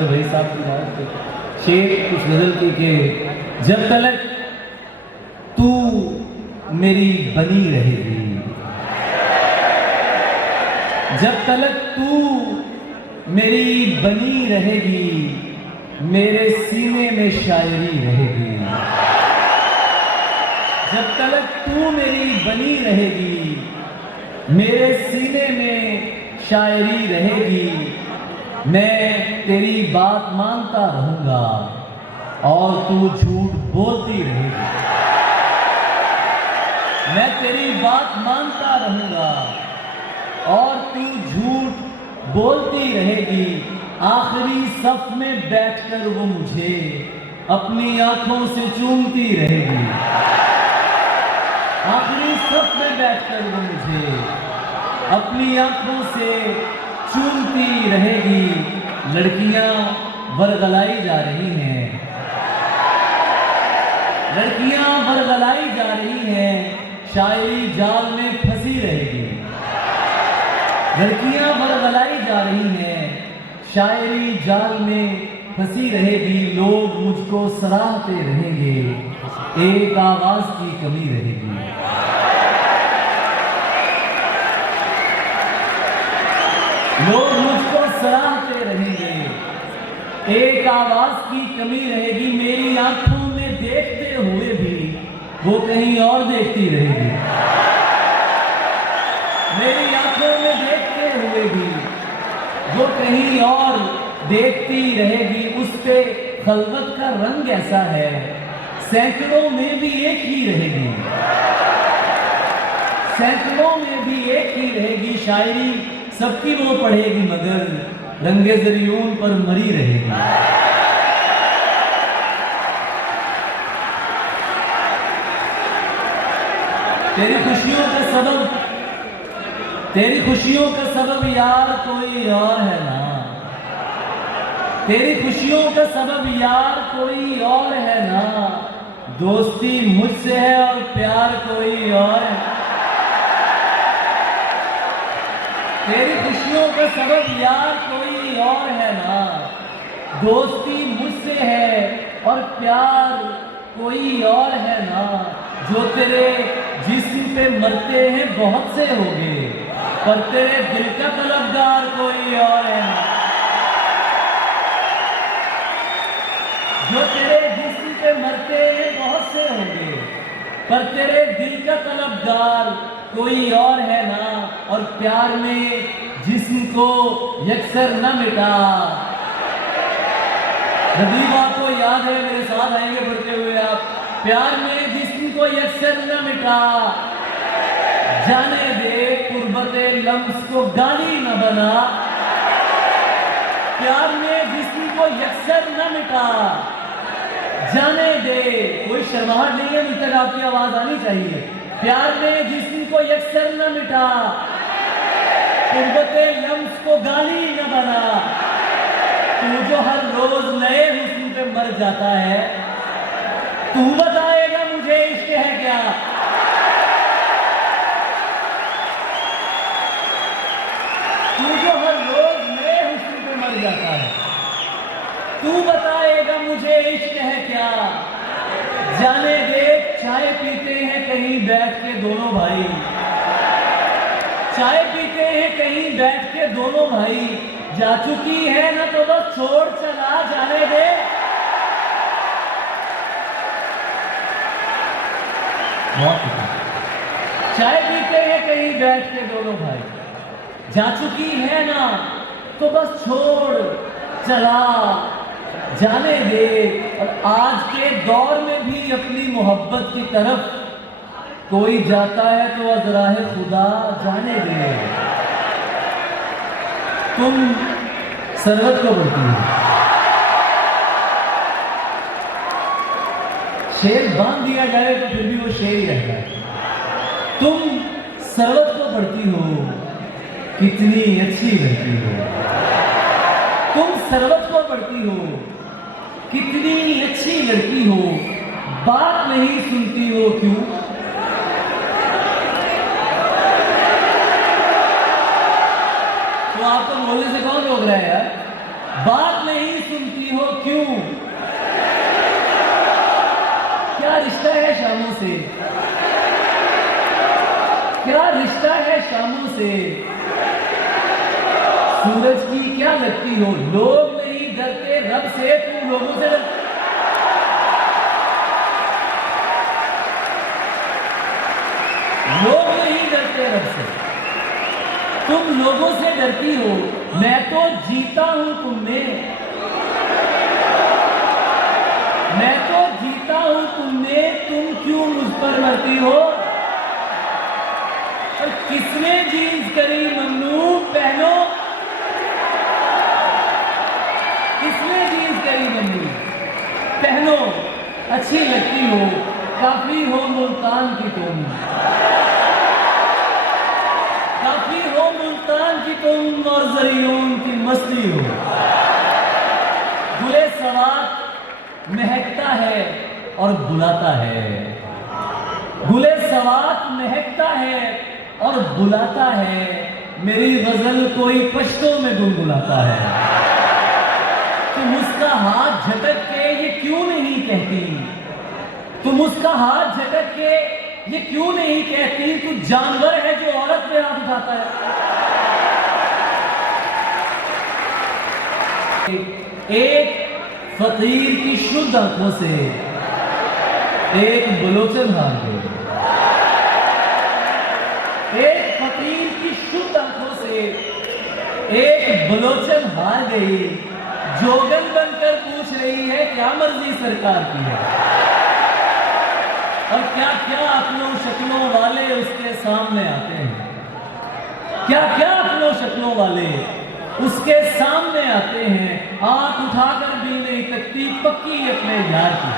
हमारे भाई साहब की बात तो शेर कुछ गजल की के जब तलक तू मेरी बनी रहेगी, जब तलक तू मेरी बनी रहेगी, मेरे सीने में शायरी रहेगी। जब तलक तू मेरी बनी रहेगी, मेरे सीने में शायरी रहेगी। मैं तेरी बात मानता रहूंगा और तू झूठ बोलती रहेगी। मैं तेरी बात मानता रहूंगा और तू झूठ बोलती रहेगी। आखिरी सफ में बैठकर वो मुझे अपनी आंखों से चूमती रहेगी। आखिरी सफ में बैठकर वो मुझे अपनी आंखों से चूमती रहेगी। लड़कियां वरगलाई जा रही हैं, लड़कियां वरगलाई जा रही हैं, शायरी जाल में फंसी रहेगी। लड़कियां वरगलाई जा रही हैं, शायरी जाल में फंसी रहेगी। लोग मुझको सराहते रहेंगे, एक आवाज की कमी रहेगी। लोग मुझको सराहते रहेंगे, एक आवाज की कमी रहेगी। मेरी आंखों में देखते हुए भी वो कहीं और देखती रहेगी। मेरी आंखों में देखते हुए भी वो कहीं और देखती रहेगी। उस पे खलवत का रंग ऐसा है, सैकड़ों में भी एक ही रहेगी, सैकड़ों में भी एक ही रहेगी। शायरी सबकी वो पढ़ेगी मगर रंगे ज़रियून पर मरी रहेगी। तेरी खुशियों का सबब, तेरी खुशियों का सबब यार कोई और है ना। तेरी खुशियों का सबब यार कोई और है ना। दोस्ती मुझसे है और प्यार कोई और है। तेरी खुशियों का सबब यार कोई और है ना। दोस्ती मुझसे है और प्यार कोई और है ना। जो तेरे जिस्म पे मरते हैं बहुत से होंगे, पर तेरे दिल का तलबगार कोई और है ना। जो तेरे जिस्म पे मरते हैं बहुत से होंगे, पर तेरे दिल का तलबगार कोई और है ना। और प्यार में जिस्म को यकसर न मिटा। नबीब आपको याद है, मेरे साथ आएंगे बढ़ते हुए आप। प्यार में जिस्म को यकसर न मिटा, जाने दे कुर्बते लम्स को गाली न बना। प्यार में जिस्म को यकसर न मिटा, जाने दे। कोई शर्माहट नहीं है, नीचे आपकी आवाज आनी चाहिए। प्यार में जिस्म को यकसर न मिटा, कुर्बते लम्स को गाली न बना। तू जो हर रोज नए हुस्न पे मर जाता है, तू बताएगा मुझे इश्क है क्या। तू जो हर रोज नए हुस्न पे मर जाता है, तू बताएगा मुझे इश्क है क्या। जाने दे चाय पीते हैं कहीं बैठ के दोनों भाई, चाय पीते हैं कहीं बैठ के दोनों भाई। जा चुकी है ना तो बस छोड़ चला जाने दे। चाय पीते हैं कहीं बैठ के दोनों भाई, जा चुकी है ना तो बस छोड़ चला जाने दे। और आज के दौर में भी अपनी मोहब्बत की तरफ कोई जाता है तो अज़राहे खुदा जाने दे। तुम सरवत को बढ़ती हो, शेर बांध दिया जाए तो फिर भी वो शेर ही रहता है। तुम सरवत को बढ़ती हो, कितनी अच्छी लड़की हो। तुम सरवत को बढ़ती हो, कितनी अच्छी लड़की हो। बात नहीं सुनती हो क्यों। तो आपको बोलने से कौन रोक रहा है यार। बात नहीं डरती हो क्यों? क्या रिश्ता है शामों से? क्या रिश्ता है शामों से? सूरज की क्या लगती हो? लोग नहीं डरते रब से, तुम लोगों से डरते। लोग नहीं डरते रब से, तुम लोगों से डरती हो। मैं तो जीता हूं तुम में, मैं तो जीता हूं तुम में, तुम क्यों मुझ पर मरती हो? और किसने जीन्स करी ममनू? पहनो। किसने जीन्स करी ममनू? पहनो, अच्छी लगती हो, काफी हो मुल्तान की तुम, काफी हो मुल्तान की तुम और ज़रियों की मस्ती हो। गुले सवात महकता है और बुलाता है, गुले सवात महकता है और बुलाता है। मेरी गजल कोई पश्तों में गुनगुनाता है। तुम उसका हाथ झटक के ये क्यों नहीं कहती? तुम उसका हाथ झटक के ये क्यों नहीं कहती? तू जानवर है जो औरत पे हाथ उठाता है। एक फकीर की शुद्ध आंखों से एक बलोचन हार गई। एक फकीर की शुद्ध आंखों से एक बलोचन हार गई। जोगन बनकर पूछ रही है क्या मर्जी सरकार की है, और क्या क्या अकलों शक्लों वाले उसके सामने आते हैं। क्या क्या अकलों शक्लों वाले उसके सामने आते हैं। आंख उठाकर भी नहीं तकती, पक्की अपने यार की।